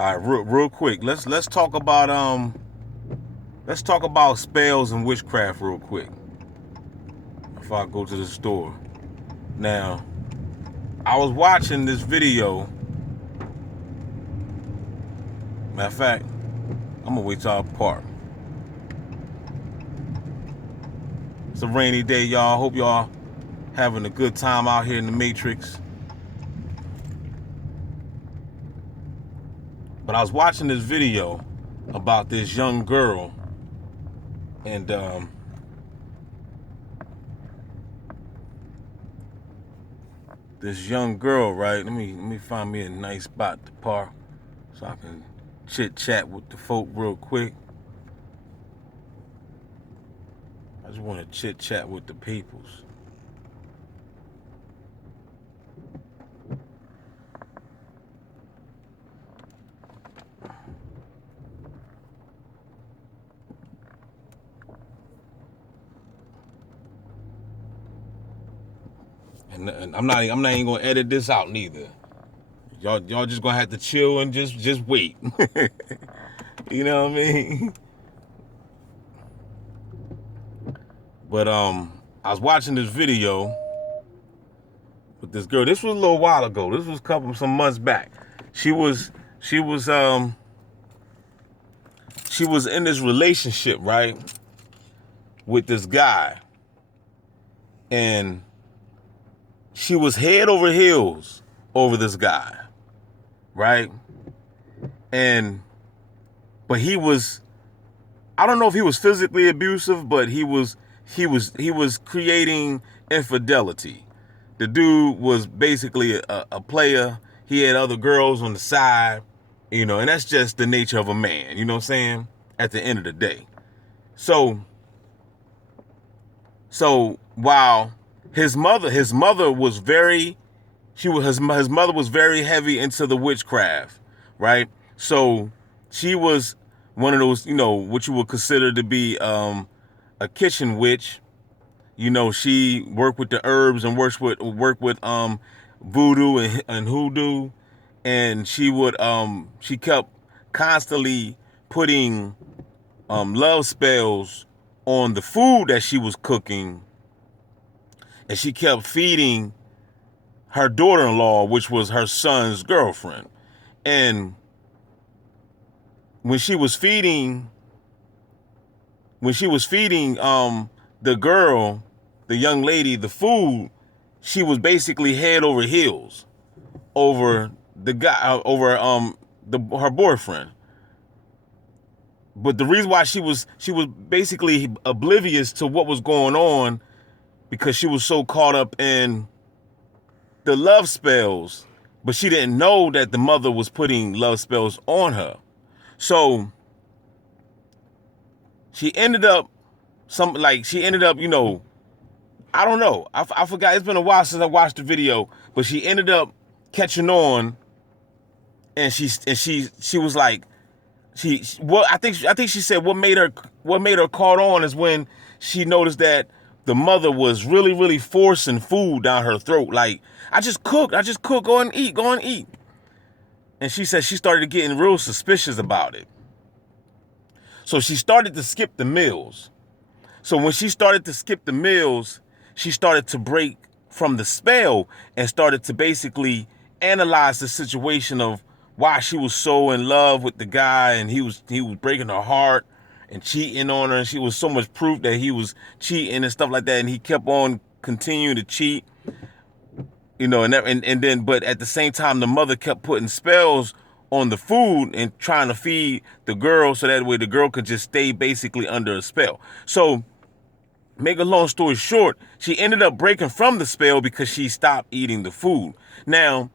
All right, real quick. Let's talk about spells and witchcraft real quick. If I go to the store. Now, I was watching this video. Matter of fact, I'm gonna wait till I park. It's a rainy day, y'all. Hope y'all having a good time out here in the Matrix. But I was watching this video about this young girl, and this young girl, right? Let me find me a nice spot to park so I can chit chat with the folk real quick. I just want to chit chat with the peoples. And I'm not even gonna edit this out neither. Y'all just gonna have to chill and just wait. You know what I mean? But I was watching this video with this girl. This was a little while ago. This was some months back. She was in this relationship, right, with this guy, and she was head over heels over this guy, right? But he was, I don't know if he was physically abusive, but he was creating infidelity. The dude was basically a player. He had other girls on the side, and that's just the nature of a man, you know what I'm saying? At the end of the day. So while his mother was very, his mother was very heavy into the witchcraft, right? So she was one of those, what you would consider to be a kitchen witch. She worked with the herbs and worked with voodoo and hoodoo, and she kept constantly putting love spells on the food that she was cooking, and she kept feeding her daughter-in-law, which was her son's girlfriend. And when she was feeding the girl, the young lady, the food, she was basically head over heels over the guy, over her boyfriend. But the reason why she was basically oblivious to what was going on, because she was so caught up in the love spells, but she didn't know that the mother was putting love spells on her. So she ended up, I don't know. I forgot. It's been a while since I watched the video, but she ended up catching on, and she was like, I think she said what made her caught on is when she noticed that the mother was really, really forcing food down her throat. Like, I just cooked, go and eat. And she said she started getting real suspicious about it. So she started to skip the meals. So when she started to skip the meals, she started to break from the spell and started to basically analyze the situation of why she was so in love with the guy, and he was breaking her heart and cheating on her, and she was so much proof that he was cheating and stuff like that, and he kept on continuing to cheat, and then but at the same time the mother kept putting spells on the food and trying to feed the girl so that way the girl could just stay basically under a spell. So make a long story short, she ended up breaking from the spell because she stopped eating the food. Now,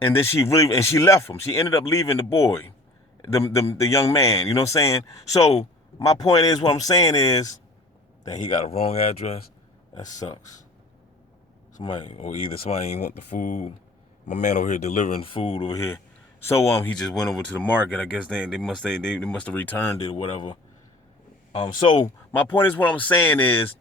and then she left him. She ended up leaving the boy, the young man, you know what I'm saying? So my point is, what I'm saying is that he got a wrong address. That sucks. Either somebody ain't want the food. My man over here delivering food over here. So he just went over to the market. I guess they must have returned it or whatever. So my point is, what I'm saying is,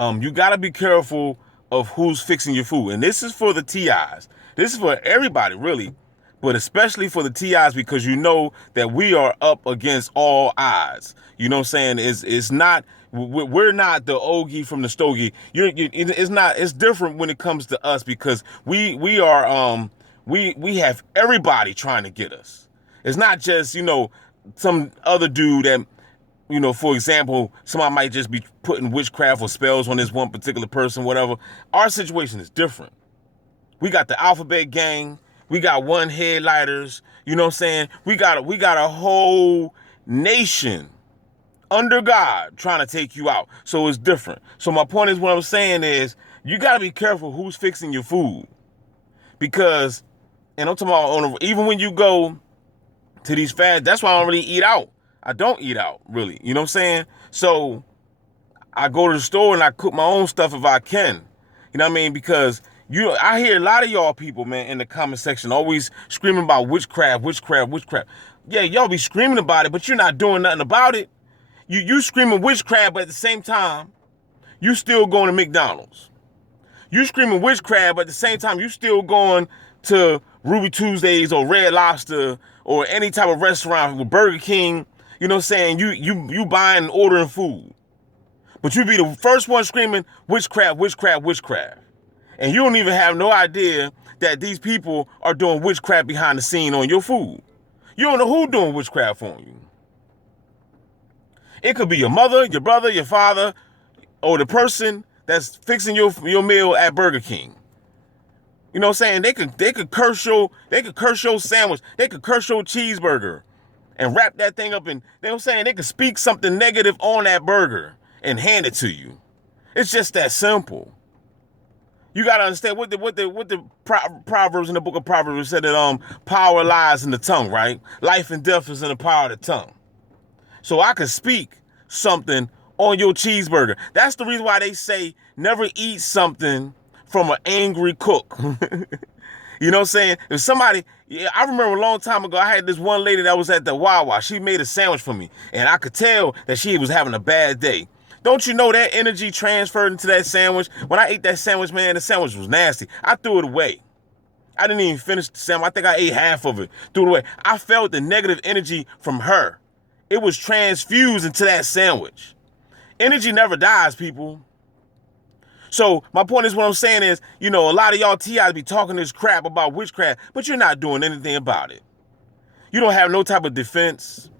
you gotta be careful of who's fixing your food. And this is for the TIs. This is for everybody, really. but especially for the TIs, because you know that we are up against all odds. You know what I'm saying? It's not, we're not the Ogie from the Stogie. It's not, it's different when it comes to us, because we are, we have everybody trying to get us. It's not just, you know, some other dude that, you know, for example, somebody might just be putting witchcraft or spells on this one particular person, whatever. Our situation is different. We got the alphabet gang. We got one headlighters. You know what I'm saying? We got a whole nation under God trying to take you out. So it's different. So my point is, what I'm saying is, you got to be careful who's fixing your food. Because, and I'm talking about, even when you go to these fads, that's why I don't really eat out. I don't eat out, really. You know what I'm saying? So I go to the store and I cook my own stuff if I can. You know what I mean? Because I hear a lot of y'all people, man, in the comment section always screaming about witchcraft, witchcraft, witchcraft. Yeah, y'all be screaming about it, but you're not doing nothing about it. You screaming witchcraft, but at the same time, you still going to McDonald's. You screaming witchcraft, but at the same time, you still going to Ruby Tuesdays or Red Lobster or any type of restaurant with Burger King. You know what I'm saying? You buying and ordering food. But you be the first one screaming witchcraft, witchcraft, witchcraft. And you don't even have no idea that these people are doing witchcraft behind the scene on your food. You don't know who's doing witchcraft on you. It could be your mother, your brother, your father, or the person that's fixing your meal at Burger King. You know what I'm saying? They could curse your sandwich. They could curse your cheeseburger and wrap that thing up, and you know what I'm saying? They could speak something negative on that burger and hand it to you. It's just that simple. You gotta understand what the Proverbs in the book of Proverbs said, that power lies in the tongue, right? Life and death is in the power of the tongue. So I could speak something on your cheeseburger. That's the reason why they say never eat something from an angry cook. You know what I'm saying? If somebody, I remember a long time ago, I had this one lady that was at the Wawa. She made a sandwich for me, and I could tell that she was having a bad day. Don't you know that energy transferred into that sandwich? When I ate that sandwich, man, the sandwich was nasty. I threw it away. I didn't even finish the sandwich. I think I ate half of it, threw it away. I felt the negative energy from her. It was transfused into that sandwich. Energy never dies, people. So my point is, what I'm saying is, you know, a lot of y'all TIs be talking this crap about witchcraft, but you're not doing anything about it. You don't have no type of defense.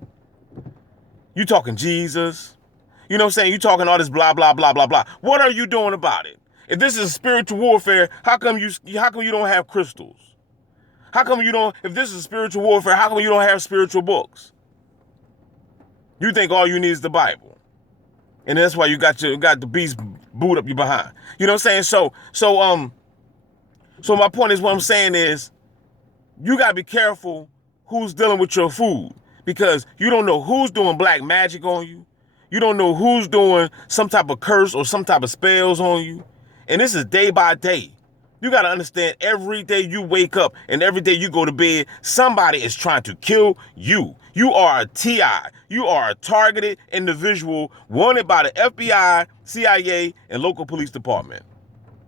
You talking Jesus. You know what I'm saying? You talking all this blah, blah, blah, blah, blah. What are you doing about it? If this is spiritual warfare, how come you don't have crystals? How come you don't, if this is spiritual warfare, how come you don't have spiritual books? You think all you need is the Bible. And that's why you got the beast boot up your behind. You know what I'm saying? So my point is, what I'm saying is, you gotta be careful who's dealing with your food, because you don't know who's doing black magic on you. You don't know who's doing some type of curse or some type of spells on you. And this is day by day. You got to understand, every day you wake up and every day you go to bed, somebody is trying to kill you. You are a TI. You are a targeted individual wanted by the FBI, CIA, and local police department.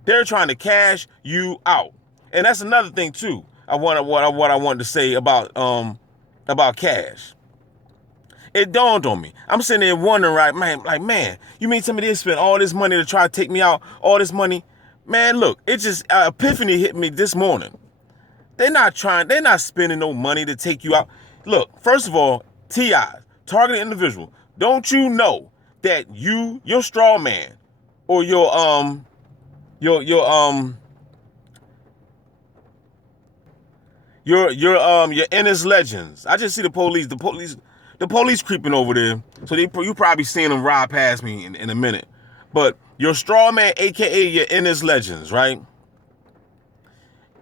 They're trying to cash you out. And that's another thing too. What I wanted to say about cash. It dawned on me. I'm sitting there wondering, right, man, you mean somebody spent all this money to try to take me out, all this money? Man, look, it just, epiphany hit me this morning. They're not spending no money to take you out. Look, first of all, TIs, targeted individual, don't you know that your straw man or your NS legends. I just see the police creeping over there. So you probably seeing them ride past me in a minute. But your straw man, aka your NS legends, right?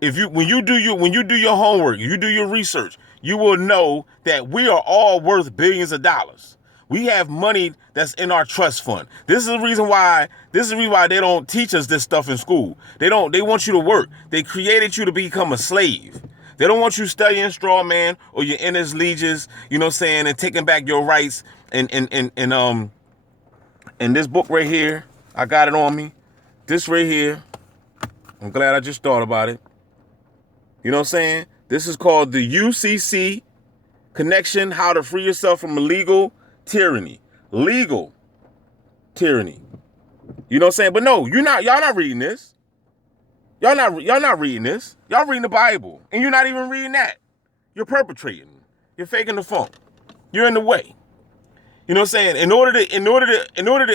When you do your homework, you do your research, you will know that we are all worth billions of dollars. We have money that's in our trust fund. This is the reason why they don't teach us this stuff in school. They want you to work. They created you to become a slave. They don't want you studying straw man or your NS legions, you know what I'm saying, and taking back your rights. And this book right here, I got it on me. This right here, I'm glad I just thought about it. You know what I'm saying? This is called the UCC Connection: How to Free Yourself from Legal Tyranny. Legal tyranny. You know what I'm saying? But no, y'all not reading this. Y'all not reading this. Y'all reading the Bible. And you're not even reading that. You're perpetrating. You're faking the funk. You're in the way. You know what I'm saying?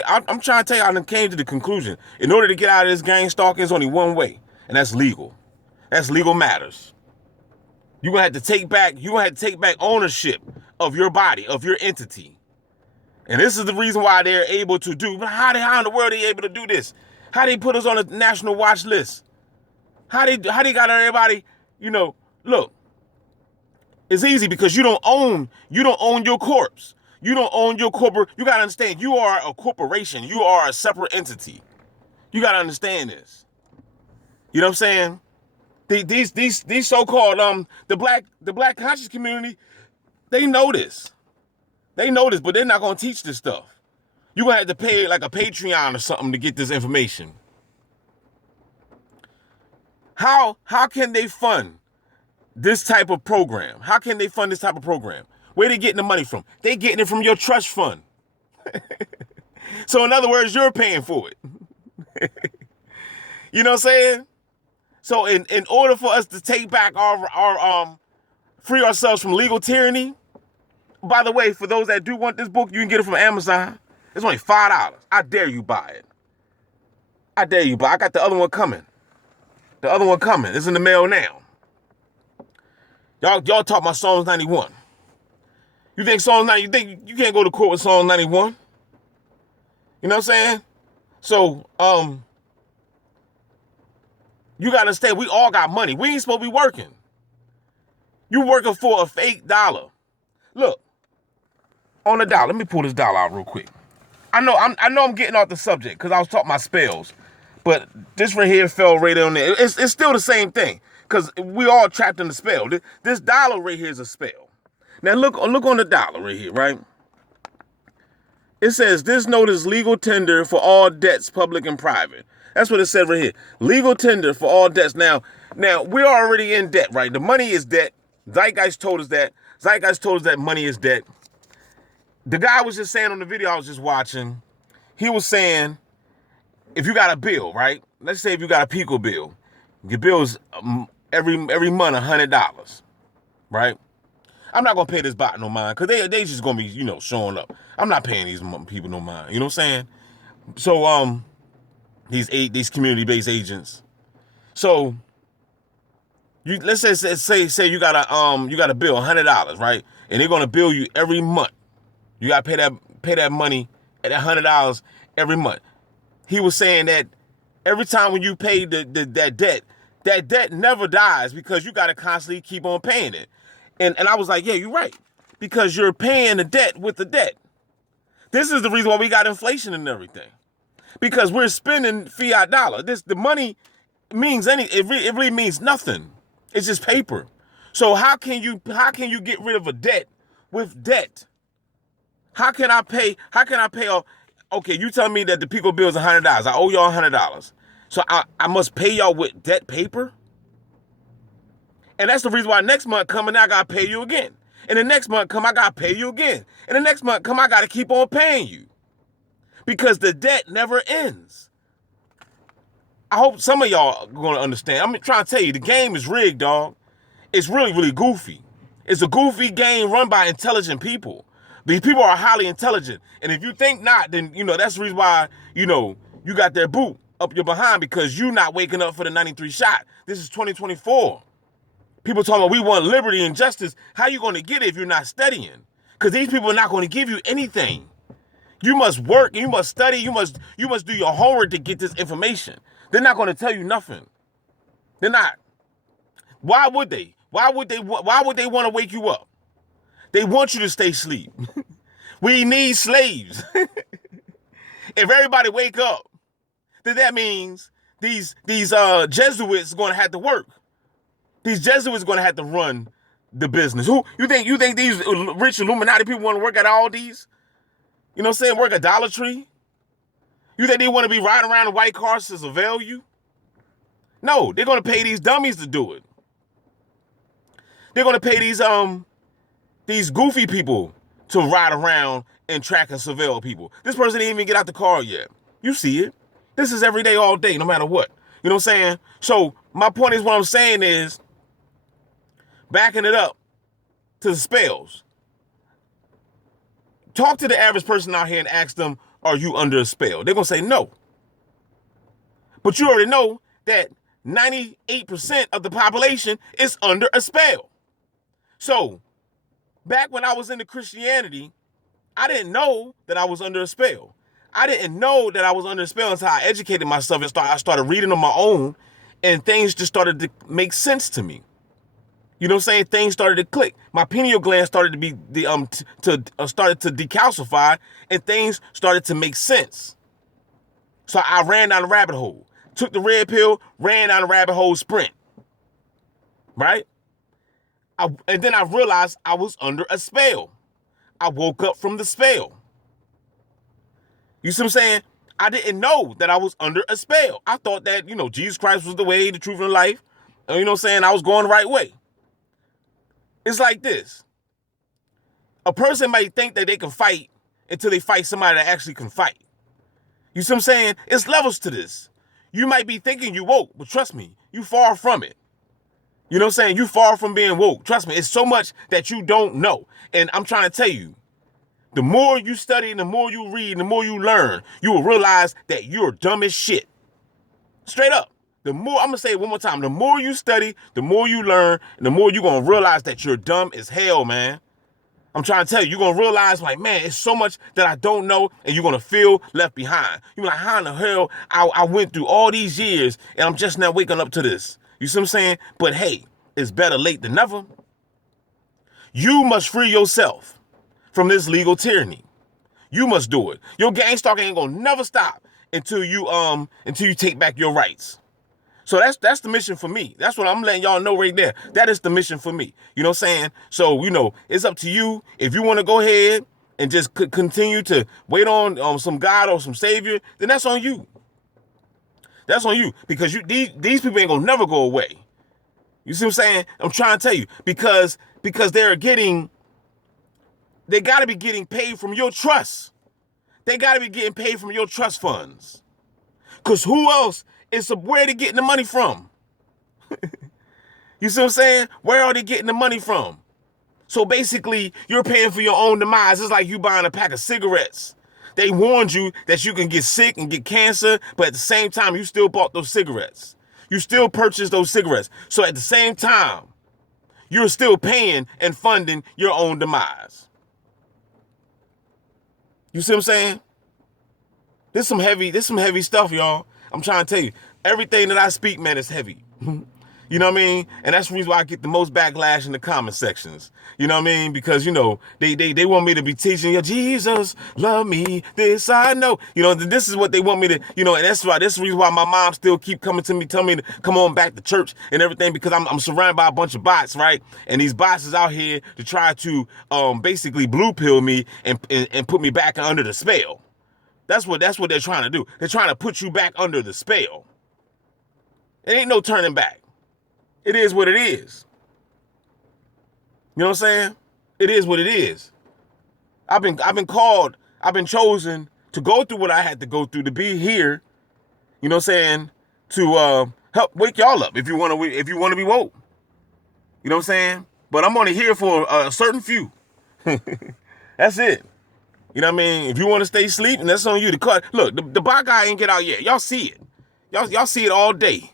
I'm trying to tell you, I came to the conclusion. In order to get out of this gang stalking, there's only one way, and that's legal. That's legal matters. You're gonna have to take back ownership of your body, of your entity. And this is the reason why they're able to do. But how in the world are they able to do this? How they put us on a national watch list? How they got everybody, look, it's easy because you don't own your corpse. You don't own your corporate. You got to understand, you are a corporation. You are a separate entity. You got to understand this. You know what I'm saying? These so-called the black conscious community, they know this. They know this, but they're not going to teach this stuff. You're going to have to pay like a Patreon or something to get this information. How can they fund this type of program? How can they fund this type of program? Where they getting the money from? They getting it from your trust fund. So in other words, you're paying for it. You know what I'm saying? So in order for us to take back our free ourselves from legal tyranny, by the way, for those that do want this book, you can get it from Amazon. It's only $5. I dare you buy it. I dare you buy it. I got the other one coming. The other one coming. It's in the mail now. Y'all talk about Psalms 91. You think Psalms 90, you think you can't go to court with Psalms 91? You know what I'm saying? So, you gotta understand, we all got money. We ain't supposed to be working. You working for a fake dollar. Look, on the dollar. Let me pull this dollar out real quick. I know I'm getting off the subject because I was talking about spells, but this right here fell right on there. It's still the same thing because we all trapped in the spell. This dollar right here is a spell. Now look on the dollar right here, right? It says this note is legal tender for all debts, public and private. That's what it said right here. Legal tender for all debts. Now we're already in debt, right? The money is debt. Zeitgeist told us that. Zeitgeist told us that money is debt. The guy was just saying on the video I was just watching, he was saying, if you got a bill, right? Let's say if you got a Pico bill, your bill is every month $100, right? I'm not gonna pay this bot no mind because they just gonna be showing up. I'm not paying these people no mind. You know what I'm saying? So these community-based agents. So let's say you got a bill $100, right? And they're gonna bill you every month. You gotta pay that money at $100 every month. He was saying that every time when you pay that debt never dies because you gotta constantly keep on paying it. And I was like, yeah, you're right. Because you're paying the debt with the debt. This is the reason why we got inflation and everything. Because we're spending fiat dollar. The money means it really means nothing. It's just paper. So how can you get rid of a debt with debt? How can I pay off? Okay, you telling me that the Pico bill is $100. I owe y'all $100. So I must pay y'all with debt paper? And that's the reason why next month coming, I gotta pay you again. And the next month come, I gotta pay you again. And the next month come, I gotta keep on paying you. Because the debt never ends. I hope some of y'all are gonna understand. I'm trying to tell you, the game is rigged, dog. It's really, really goofy. It's a goofy game run by intelligent people. These people are highly intelligent. And if you think not, then, that's the reason why, you got that boot up your behind because you not waking up for the 93 shot. This is 2024. People talking about we want liberty and justice. How you going to get it if you're not studying? Because these people are not going to give you anything. You must work, you must study, you must do your homework to get this information. They're not going to tell you nothing. They're not. Why would they? Why would they want to wake you up? They want you to stay asleep. We need slaves. If everybody wake up, then that means these Jesuits are going to have to work. These Jesuits are going to have to run the business. Who you think these rich Illuminati people want to work at Aldi's? You know what I'm saying? Work at Dollar Tree? You think they want to be riding around in white cars to surveil you? No, they're going to pay these dummies to do it. They're gonna pay these goofy people to ride around and track and surveil people. This person didn't even get out the car yet. You see it. This is every day, all day, no matter what. You know what I'm saying? So my point is, what I'm saying is, backing it up to the spells. Talk to the average person out here and ask them, are you under a spell? They're going to say no. But you already know that 98% of the population is under a spell. So back when I was into Christianity, I didn't know that I was under a spell. I didn't know that I was under a spell until I educated myself and I started reading on my own, and things just started to make sense to me. You know what I'm saying? Things started to click. My pineal gland started to be started to decalcify, and things started to make sense. So I ran down the rabbit hole. Took the red pill, ran down the rabbit hole, sprint. Right? And then I realized I was under a spell. I woke up from the spell. You see what I'm saying? I didn't know that I was under a spell. I thought that, Jesus Christ was the way, the truth, and the life. And you know what I'm saying? I was going the right way. It's like this. A person might think that they can fight until they fight somebody that actually can fight. You see what I'm saying? It's levels to this. You might be thinking you woke, but trust me, you far from it. You know what I'm saying? You far from being woke. Trust me, it's so much that you don't know. And I'm trying to tell you, the more you study and the more you read and the more you learn, you will realize that you're dumb as shit. Straight up. I'm going to say it one more time. The more you study, the more you learn, and the more you're going to realize that you're dumb as hell, man. I'm trying to tell you, you're going to realize, like, man, it's so much that I don't know, and you're going to feel left behind. You're like, how in the hell I went through all these years, and I'm just now waking up to this. You see what I'm saying? But hey, it's better late than never. You must free yourself from this legal tyranny. You must do it. Your gang stalking ain't going to never stop until you take back your rights. So that's the mission for me. That's what I'm letting y'all know right there. That is the mission for me. You know what I'm saying? So, it's up to you. If you want to go ahead and just continue to wait on some God or some Savior, then that's on you. That's on you. Because these people ain't going to never go away. You see what I'm saying? I'm trying to tell you. Because they got to be getting paid from your trust. They got to be getting paid from your trust funds. Because who else? Where are they getting the money from? You see what I'm saying? Where are they getting the money from? So basically, you're paying for your own demise. It's like you buying a pack of cigarettes. They warned you that you can get sick and get cancer, but at the same time, you still bought those cigarettes. You still purchased those cigarettes. So at the same time, you're still paying and funding your own demise. You see what I'm saying? This some heavy stuff, y'all. I'm trying to tell you, everything that I speak, man, is heavy. You know what I mean? And that's the reason why I get the most backlash in the comment sections. You know what I mean? Because, they want me to be teaching you, Jesus, love me, this I know. This is what they want me to, and that's the reason why my mom still keep coming to me, telling me to come on back to church and everything, because I'm surrounded by a bunch of bots, right? And these bots is out here to try to basically blue pill me and put me back under the spell. That's what they're trying to do. They're trying to put you back under the spell. It ain't no turning back. It is what it is. You know what I'm saying? It is what it is. I've been called, I've been chosen to go through what I had to go through to be here. You know what I'm saying? To help wake y'all up if you want to be woke. You know what I'm saying? But I'm only here for a certain few. That's it. You know what I mean? If you want to stay asleep, and that's on you. Look, the bot guy ain't get out yet. Y'all see it. Y'all see it all day.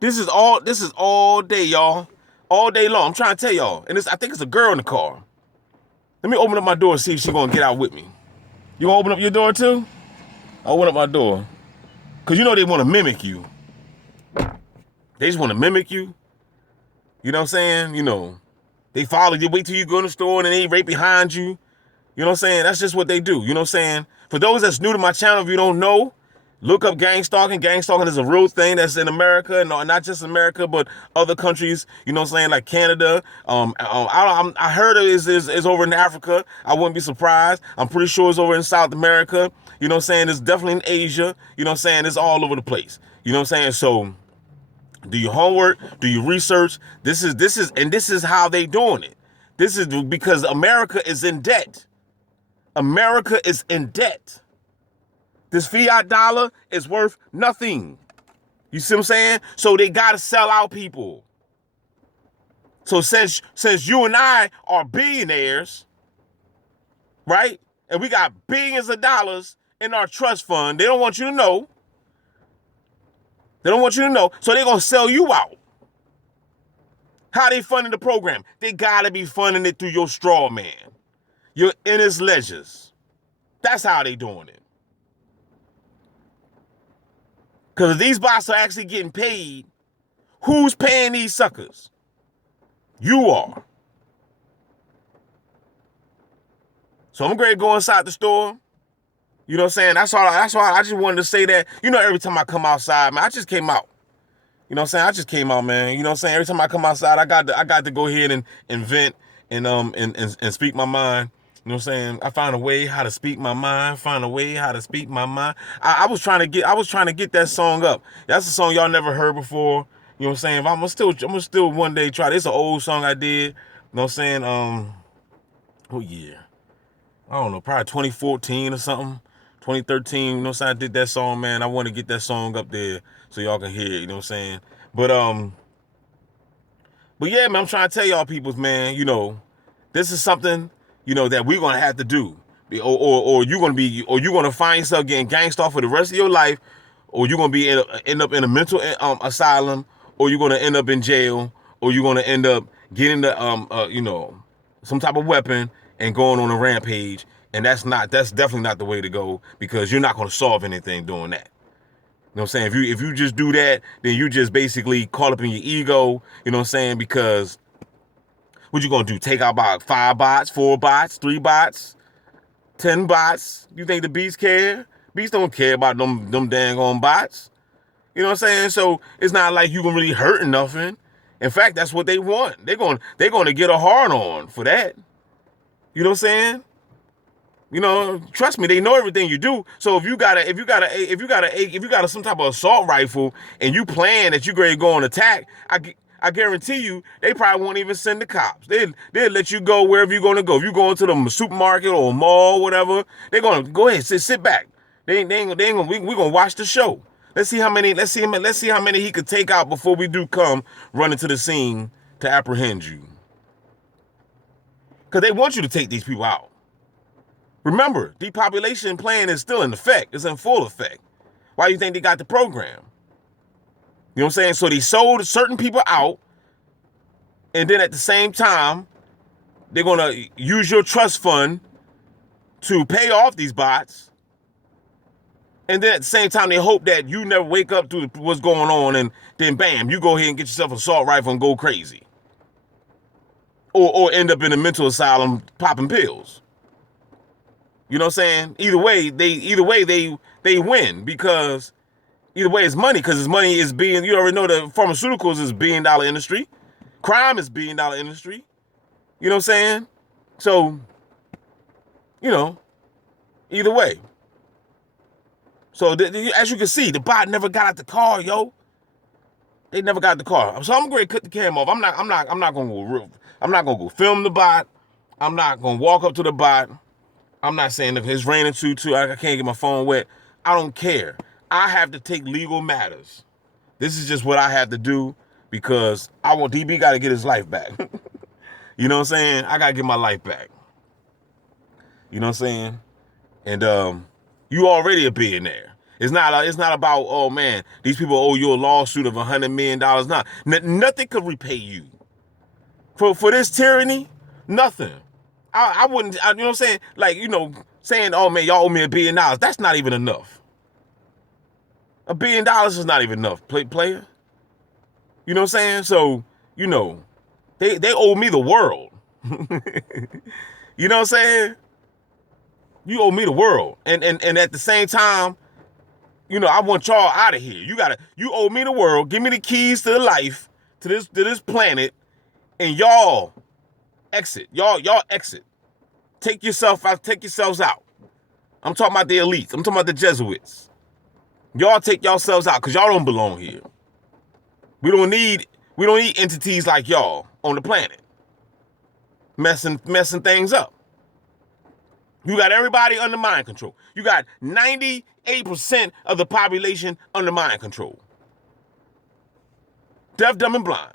This is all day, y'all. All day long. I'm trying to tell y'all. And I think it's a girl in the car. Let me open up my door and see if she's gonna get out with me. You gonna open up your door too? I'll open up my door. Cause they want to mimic you. They just want to mimic you. You know what I'm saying? They follow you, wait till you go in the store and then they right behind you. You know what I'm saying? That's just what they do. You know what I'm saying? For those that's new to my channel, if you don't know, look up gang stalking. Gang stalking is a real thing that's in America, and not just America, but other countries. You know what I'm saying? Like Canada. I heard it is over in Africa. I wouldn't be surprised. I'm pretty sure it's over in South America. You know what I'm saying? It's definitely in Asia. You know what I'm saying? It's all over the place. You know what I'm saying? So Do your homework, do your research. This is how they doing it. This is because America is in debt. America is in debt. This fiat dollar is worth nothing. You see what I'm saying? So they got to sell out people. So since you and I are billionaires, right? And we got billions of dollars in our trust fund, they don't want you to know. They don't want you to know. So they're going to sell you out. How they funding the program? They got to be funding it through your straw man, your innest ledgers. That's how they doing it. Because if these bots are actually getting paid, who's paying these suckers? You are. So I'm going to go inside the store. You know what I'm saying? That's why I just wanted to say that. You know, every time I come outside, man, I just came out. You know what I'm saying? I just came out, man. You know what I'm saying? Every time I come outside, I got to go ahead and vent and speak my mind. You know what I'm saying? I find a way how to speak my mind. I was trying to get that song up. That's a song y'all never heard before. You know what I'm saying? I'm gonna still one day try. It's an old song I did. You know what I'm saying? Oh yeah. I don't know, probably 2014 or something. 2013, you know what I'm saying? I did that song, man. I want to get that song up there so y'all can hear it, you know what I'm saying? But yeah, man, I'm trying to tell y'all peoples, man, you know, this is something, you know, that we're gonna have to do. Or you're gonna find yourself getting gangsta off for the rest of your life, or you're gonna end up in a mental asylum, or you're gonna end up in jail, or you're gonna end up getting the you know, some type of weapon and going on a rampage. And that's definitely not the way to go, because you're not going to solve anything doing that. You know what I'm saying? If you just do that, then you just basically caught up in your ego, you know what I'm saying? Because what you going to do? Take out about 5 bots, 4 bots, 3 bots, 10 bots? You think the beasts care? Beasts don't care about them dang on bots. You know what I'm saying? So it's not like you can really hurt nothing. In fact, that's what they want. They're going to get a hard on for that. You know what I'm saying? You know, trust me, they know everything you do. So if you got some type of assault rifle and you plan that you're going to go on attack, I guarantee you they probably won't even send the cops. They'll let you go wherever you're going to go. If you go into the supermarket or a mall, whatever, they're going to go ahead, sit back. We're going to watch the show. Let's see how many he could take out before we do come running to the scene to apprehend you. Because they want you to take these people out. Remember, depopulation plan is still in effect. It's in full effect. Why do you think they got the program? You know what I'm saying? So they sold certain people out, and then at the same time, they're going to use your trust fund to pay off these bots. And then at the same time, they hope that you never wake up to what's going on, and then bam, you go ahead and get yourself an assault rifle and go crazy. Or end up in a mental asylum popping pills. You know what I'm saying? Either way they win, because either way it's money, because money is being, you already know that pharmaceuticals is $1 billion industry. Crime is $1 billion industry. You know what I'm saying? So, you know, either way. So as you can see, the bot never got out the car, yo. They never got the car. So I'm going to cut the camera off. I'm not going to go film the bot. I'm not going to walk up to the bot. I'm not saying if it's raining too, I can't get my phone wet. I don't care. I have to take legal matters. This is just what I have to do, because DB got to get his life back. You know what I'm saying? I got to get my life back. You know what I'm saying? And you already a billionaire. It's not about, oh man, these people owe you a lawsuit of $100 million. Nothing could repay you. For this tyranny, nothing. I wouldn't, you know what I'm saying? Like, you know, saying, oh man, y'all owe me $1 billion. That's not even enough. $1 billion is not even enough, player. You know what I'm saying? So, you know, they owe me the world. You know what I'm saying? You owe me the world. And at the same time, you know, I want y'all out of here. You owe me the world. Give me the keys to the life, to this planet, and y'all exit. Y'all exit. Take yourselves out. I'm talking about the elites. I'm talking about the Jesuits. Y'all take yourselves out, because y'all don't belong here. We don't need entities like y'all on the planet messing things up. You got everybody under mind control. You got 98% of the population under mind control. Deaf, dumb, and blind.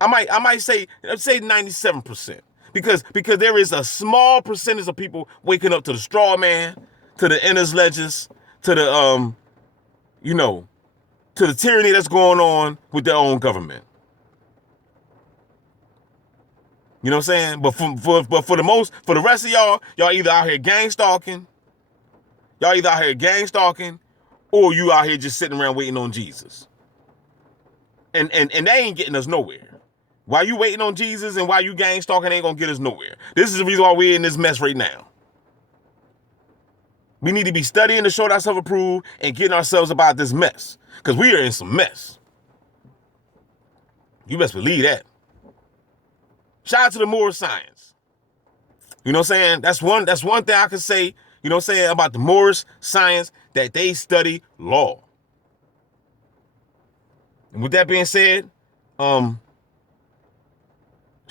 I might say 97%. Because there is a small percentage of people waking up to the straw man, to the inner ledges, to the to the tyranny that's going on with their own government. You know what I'm saying? But for the rest of y'all either out here gang stalking, or you out here just sitting around waiting on Jesus. And they ain't getting us nowhere. While you waiting on Jesus and while you gang stalking, ain't gonna get us nowhere. This is the reason why we're in this mess right now. We need to be studying to show ourselves approved and getting ourselves about this mess. Because we are in some mess. You best believe that. Shout out to the Moorish science. You know what I'm saying? That's one thing I can say, you know what I'm saying, about the Moorish science, that they study law. And with that being said, shout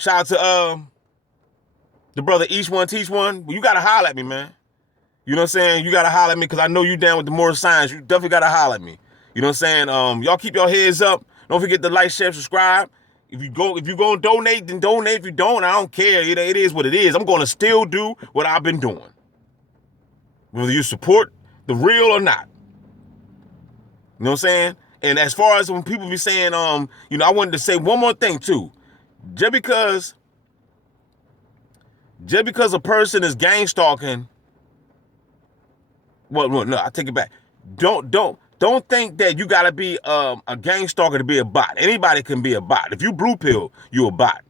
out to the brother Each One Teach One. Well, you gotta holler at me, man. You know what I'm saying? You gotta holler at me because I know you down with the Moorish science. You definitely gotta holler at me. You know what I'm saying? Y'all keep your heads up. Don't forget to like, share, subscribe. If you gonna donate, then donate. If you don't, I don't care. It is what it is. I'm gonna still do what I've been doing. Whether you support the real or not. You know what I'm saying? And as far as when people be saying, I wanted to say one more thing too. Just because a person is gang stalking, well, no, I take it back. Don't think that you gotta be a gang stalker to be a bot. Anybody can be a bot. If you blue pill, you a bot.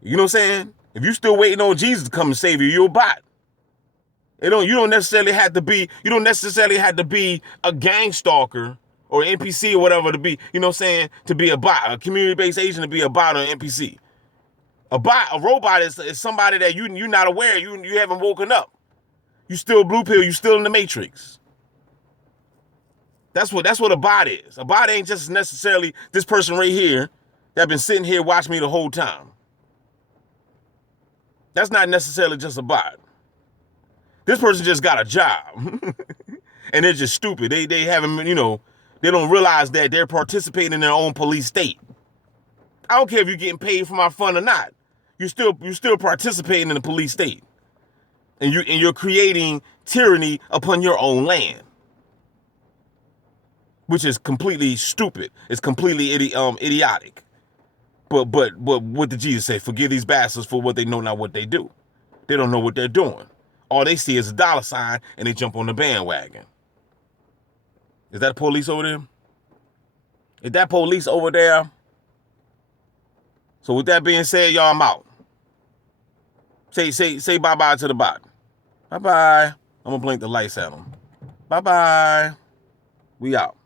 You know what I'm saying? If you still waiting on Jesus to come and save you, you a bot. You don't necessarily have to be a gang stalker or NPC or whatever to be, you know what I'm saying, to be a bot, a community-based agent to be a bot or an NPC. A robot is somebody that you're not aware, you haven't woken up. You still blue pill, you still in the matrix. That's what a bot is. A bot ain't just necessarily this person right here that been sitting here watching me the whole time. That's not necessarily just a bot. This person just got a job. And they're just stupid. They haven't, they don't realize that they're participating in their own police state. I don't care if you're getting paid for my fun or not. You're still participating in the police state. And you're creating tyranny upon your own land. Which is completely stupid. It's completely idiotic. But what did Jesus say? Forgive these bastards for what they know, not what they do. They don't know what they're doing. All they see is a dollar sign and they jump on the bandwagon. Is that police over there? Is that police over there? So with that being said, y'all, I'm out. Say bye-bye to the bot. Bye-bye. I'm gonna blink the lights at them. Bye-bye. We out.